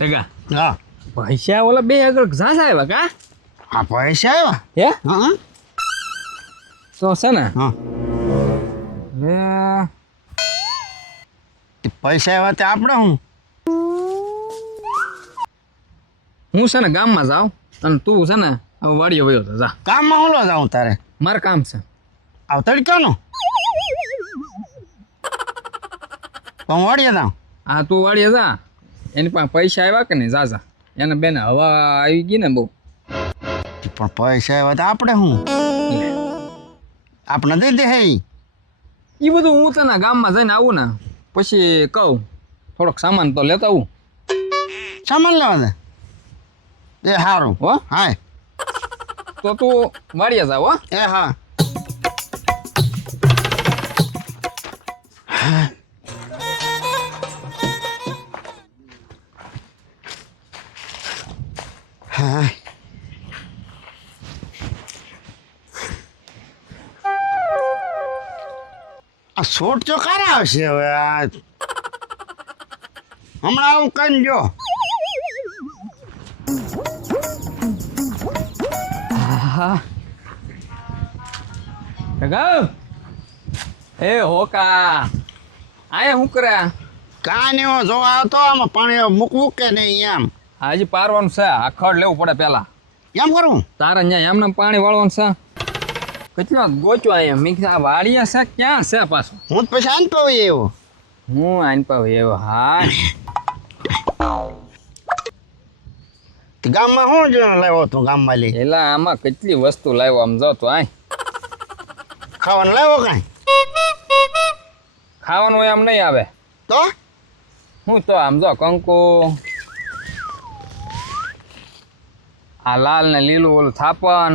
ટકા હા પૈસા ઓલા બે આગળ ઝાઝા આવ્યા કા આ પૈસા આવ્યા હે હા તો છે ને હા લે તે પૈસા આવ્યા તે આપણે હું છે ને ગામમાં જાઉં અને તું છે ને હવે વાડીએ વયો તો જા કામમાં ઓલો જાઉં તારે મારે કામ છે આવ તડકાનો તો હું વાડીએ જાઉં હા તું વાડીએ જા એની પાસે પૈસા આવ્યા કે નહીં જા એને બેને હવા આવી ગઈ ને બહુ પણ પૈસા આવ્યા તો આપણે શું આપણે દઈ દે હે એ બધું હું તને ગામમાં જઈને આવું ને પછી કહું થોડોક સામાન તો લેતા આવું સામાન લેવા દે એ સારું હો હા તો તું વાડીએ જાવ હો એ હા હા આ શોટ જો ક્યારે આવશે હવે આ હમણાં આવું કઈ જો હા ટકા એ હોકા આયા શું કરે કાંઈ નહીં હું જોવા આવતો આમાં પાણી મૂકવું કે નહીં એમ હજી પારવાનું છે આ ખડ લેવું પડે પેલા એમ કરવું તારે અહીંયા એમને પાણી વાળવાનું છે કેટલો ગોચવા અહીંયા મેં કીધું આ વાડીએ છે ક્યાં છે પાછું હું તો પછી આન પાવી એવો હું આઈને પાવ એવો હા ગામમાં શું જો લાવ્યો તું ગામમાં લઈ એલા આમાં કેટલી વસ્તુ લાવ્યો આમ જો તો આય ખાવાનું લાવ્યો કાંઈ ખાવાનું એમ નહીં આવે તો હું તો આમ જો કંકુ આ લાલ ને લીલું ઓલું થાપન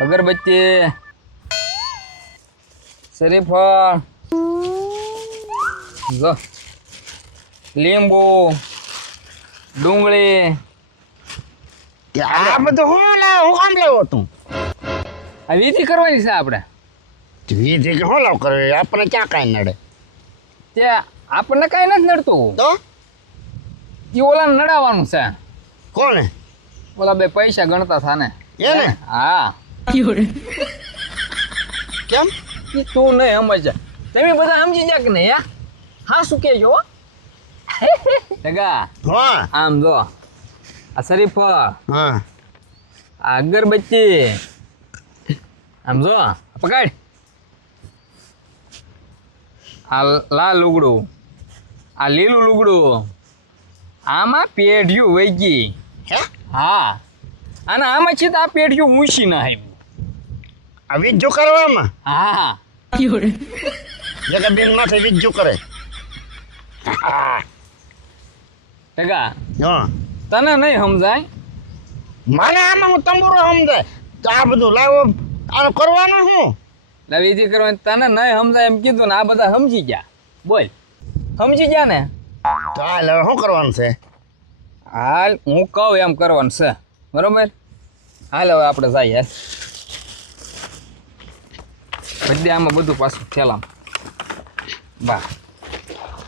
અગરબત્તી શરીફળ જો લીંબુ ડુંગળી આ બધું હું કામ લાવ્યો તું આ વિધિ કરવાની છે આપણે વિધિ કે શું લાવ કરે આપણને ક્યાં કાંઈ નડે તે આપણને કાંઈ નથી નડતું તો એ ઓલાને નડાવવાનું છે કોને ઓલા બે પૈસા ગણતા થાને એને હા કેમ ઈ તું નહીં સમજ તમે બધા સમજી જા કે નહીં હા શું કહેજો ટકા હા આમ જો આ શરીફળ હા આ અગરબત્તી આમ જો પકડ આ લાલ લુગડું આ લીલું લુગડું આમાં પેઢિયું વહી ગઈ હે હા અને આમાં છે તો આ પેઢિયું ઊંચી ના આવ્યું આ વીજજો કરવામાં હા જગા બેન માથે વીજજો કરે ટકા હા તને નહીં સમજાય મને આમાં હું તંબુરો સમજાય તો આ બધું લાવો આ કરવાનું શું વિધિ કરવાની તને નહીં સમજાય એમ કીધું ને આ બધા સમજી ગયા બોલ સમજી ગયા ને તો હાલ હવે શું કરવાનું છે હાલ હું કહું એમ કરવાનું છે બરોબર હાલ હવે આપણે જઈએ બધી આમાં બધું પાછું થેલામ બા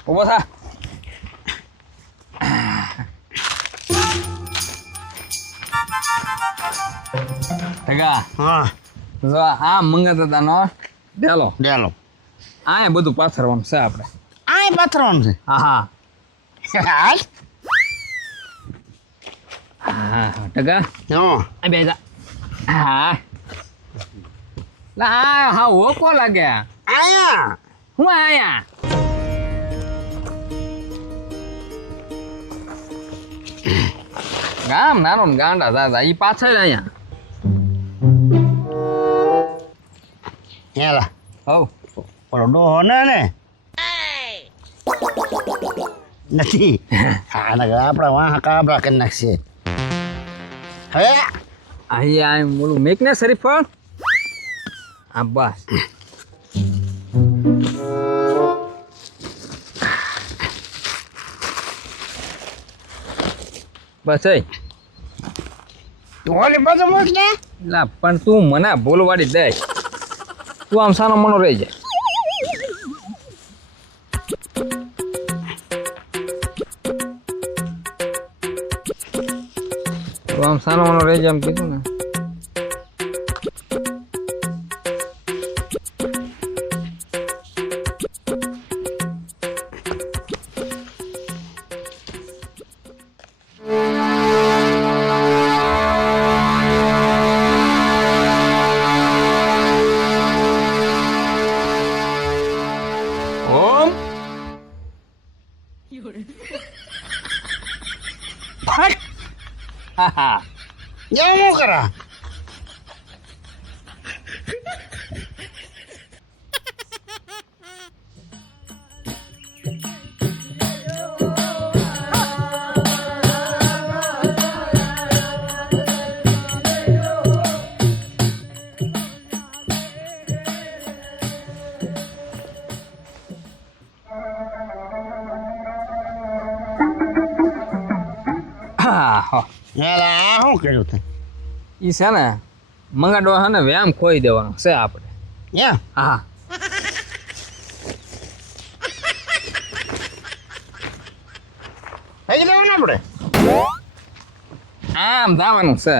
ઉભો થા ટકા હા જો આ મંગાતા તાનો ડેલો ડેલો આ બધું પાથરવાનું છે આપણે આ પાથરવાનું છે હા હા હાલ હા ટકા હા આ બે જા હા લા હા ઓકો લાગે આયા હું આયા ગામ નાનો ને ગાંડા દાદા ઈ પાછળ અહીંયા હેલા હવ ઓલો ડોહો ને નથી હા ને આપણા વાહ કાબરા કરી નાખશે હવે અહીંયા ઓલું મેક ને શરીફળ આ બસ બસ તું ઓલી બાજુ મૂક ને લા પણ તું મને ભૂલવાડી દે તું આમ સાનો મનો રહી જાય સાનો માનો રહેજે એમ કીધું ને. ઓમ ફટ હા હા જેમ હું કરા હા હા આ શું કર્યું તે ઈ છે ને મંગાડો છે ને વ્યાયામ ખોઈ દેવાનો છે આપણે. એમ હા થઈ જવાનું આપણે આમ જવાનું છે.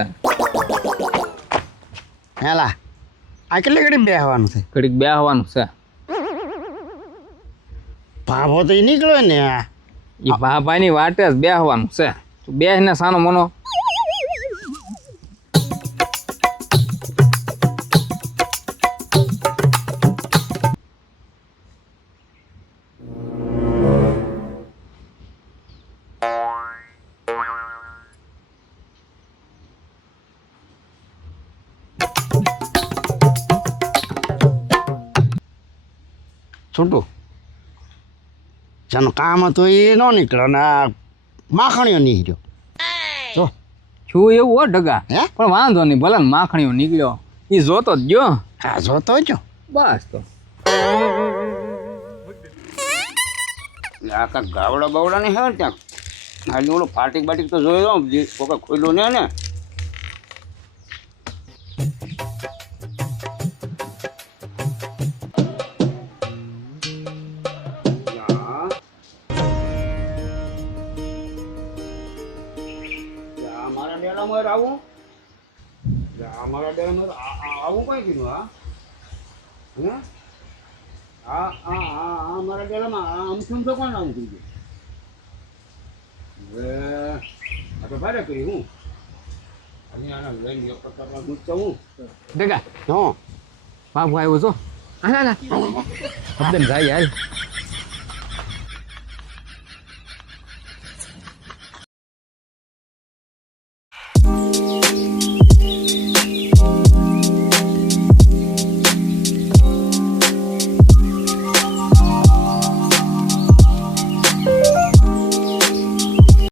હેલા આ કેટલી ઘડી બેસવાનું છે ઘડીક બેહવાનું છે. ભાભો તો ઈ નીકળ્યો ને આ એ ભાભાની વાટે જ બેહવાનું છે. તું બેહ ને સાનો મનો. છૂટું જેનું કામ હતું એ ન નીકળ્યો ને આ માખણીઓ નીકળ્યો જો છું એવું હો ડગા. હે પણ વાંધો નહીં ભલે ને માખણીઓ નીકળ્યો એ જોતો જ ગયો. હા જોતો જો બસ તો આ કાંઈક ગાવડા બાવડા ને હે ત્યાં આજે ઓલો ફાટીક બાટીક તો જોઈ લો કોકા ખોલ્યું ને મારા ડેરામાં આવું મારા ડેરામાં આવું કઈ કીધું હા હે હા હા હા હા મારા ડેરામાં આમ શું તો કોણ આવું કીધું હવે આ તો ભારે કરી હું અહીંયા લઈને એક પ્રકારમાં ગુસ્સો હું ડગા હા બાબુ આવ્યો છો. હા ના ના જાય યાર.